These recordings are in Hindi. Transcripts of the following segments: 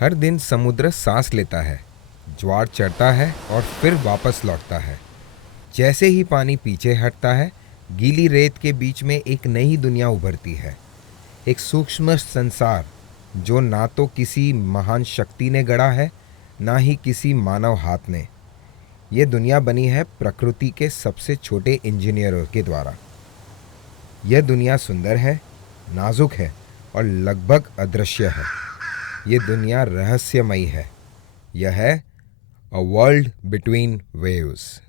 हर दिन समुद्र सांस लेता है, ज्वार चढ़ता है और फिर वापस लौटता है। जैसे ही पानी पीछे हटता है, गीली रेत के बीच में एक नई दुनिया उभरती है। एक सूक्ष्म संसार जो ना तो किसी महान शक्ति ने गढ़ा है, ना ही किसी मानव हाथ ने। यह दुनिया बनी है प्रकृति के सबसे छोटे इंजीनियरों के द्वारा। यह दुनिया सुंदर है, नाजुक है और लगभग अदृश्य है। यह दुनिया रहस्यमयी है। यह है a world between waves.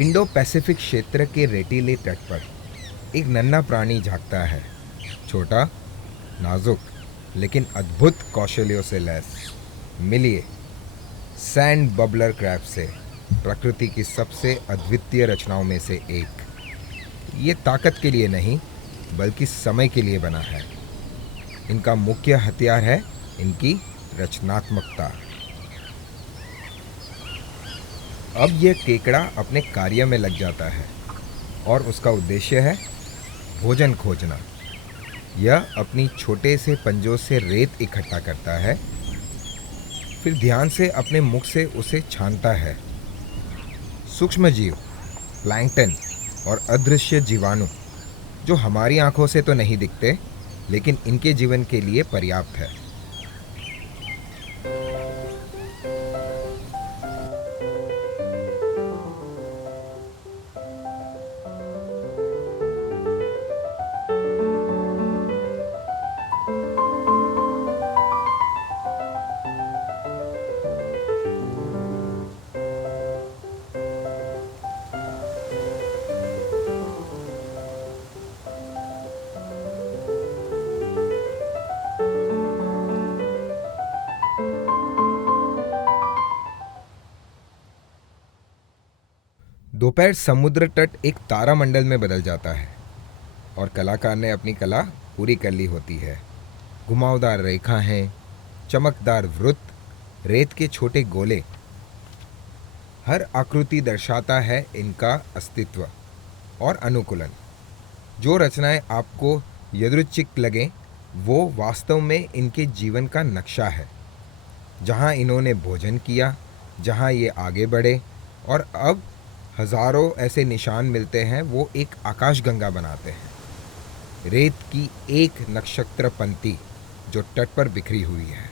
Indo Pacific क्षेत्र के रेतीले तट पर एक नन्हा प्राणी झांकता है, छोटा, नाजुक, लेकिन अद्भुत कौशल्यों से लैस। मिलिए सैंड बबलर क्रैब से, प्रकृति की सबसे अद्वितीय रचनाओं में से एक। ये ताकत के लिए नहीं, बल्कि समय के लिए बना है। इनका मुख्य हथियार है इनकी रचनात्मकता। अब यह केकड़ा अपने कार्य में लग जाता है और उसका उद्देश्य है भोजन खोजना। यह अपनी छोटे से पंजों से रेत इकट्ठा करता है, फिर ध्यान से अपने मुख से उसे छानता है। सूक्ष्म जीव, प्लैंकटन और अदृश्य जीवाणु जो हमारी आंखों से तो नहीं दिखते, लेकिन इनके जीवन के लिए पर्याप्त है। दोपहर समुद्र तट एक तारामंडल में बदल जाता है और कलाकार ने अपनी कला पूरी कर ली होती है। घुमावदार रेखाएं, चमकदार वृत्त, रेत के छोटे गोले, हर आकृति दर्शाता है इनका अस्तित्व और अनुकूलन। जो रचनाएं आपको यादृच्छिक लगें, वो वास्तव में इनके जीवन का नक्शा है। जहां इन्होंने भोजन किया, जहां ये आगे बढ़े, और अब हजारों ऐसे निशान मिलते हैं, वो एक आकाशगंगा बनाते हैं। रेत की एक नक्षत्र पंक्ति जो तट पर बिखरी हुई है।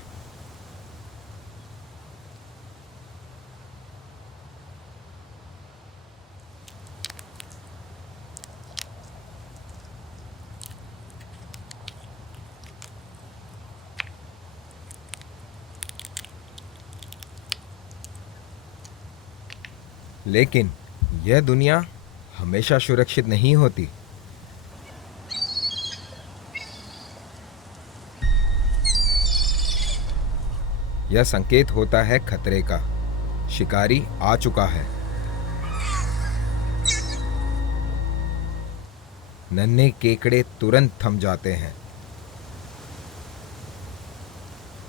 लेकिन यह दुनिया हमेशा सुरक्षित नहीं होती। यह संकेत होता है खतरे का। शिकारी आ चुका है। नन्हे केकड़े तुरंत थम जाते हैं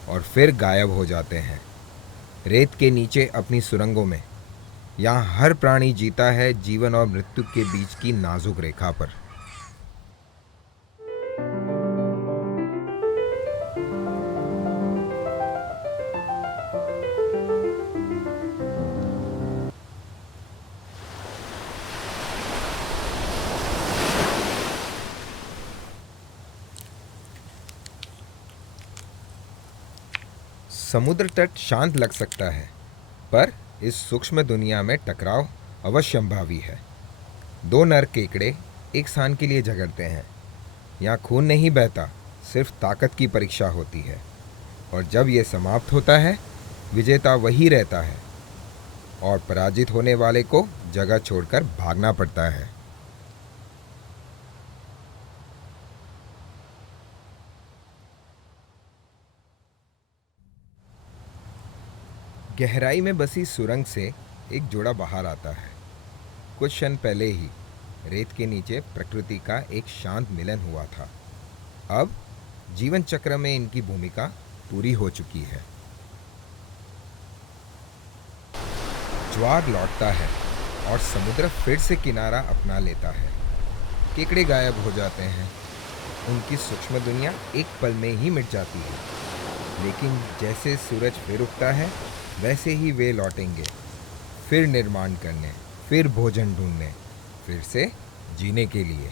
और फिर गायब हो जाते हैं रेत के नीचे अपनी सुरंगों में। यहाँ हर प्राणी जीता है जीवन और मृत्यु के बीच की नाजुक रेखा पर। समुद्र तट शांत लग सकता है, पर इस सूक्ष्म दुनिया में टकराव अवश्यंभावी है। दो नर केकड़े एक स्थान के लिए झगड़ते हैं। यहाँ खून नहीं बहता, सिर्फ ताकत की परीक्षा होती है। और जब यह समाप्त होता है, विजेता वही रहता है और पराजित होने वाले को जगह छोड़कर भागना पड़ता है। गहराई में बसी सुरंग से एक जोड़ा बाहर आता है। कुछ क्षण पहले ही रेत के नीचे प्रकृति का एक शांत मिलन हुआ था। अब जीवन चक्र में इनकी भूमिका पूरी हो चुकी है। ज्वार लौटता है और समुद्र फिर से किनारा अपना लेता है। केकड़े गायब हो जाते हैं, उनकी सूक्ष्म दुनिया एक पल में ही मिट जाती है। लेकिन जैसे सूरज फिर उगता है, वैसे ही वे लौटेंगे, फिर निर्माण करने, फिर भोजन ढूंढने, फिर से जीने के लिए।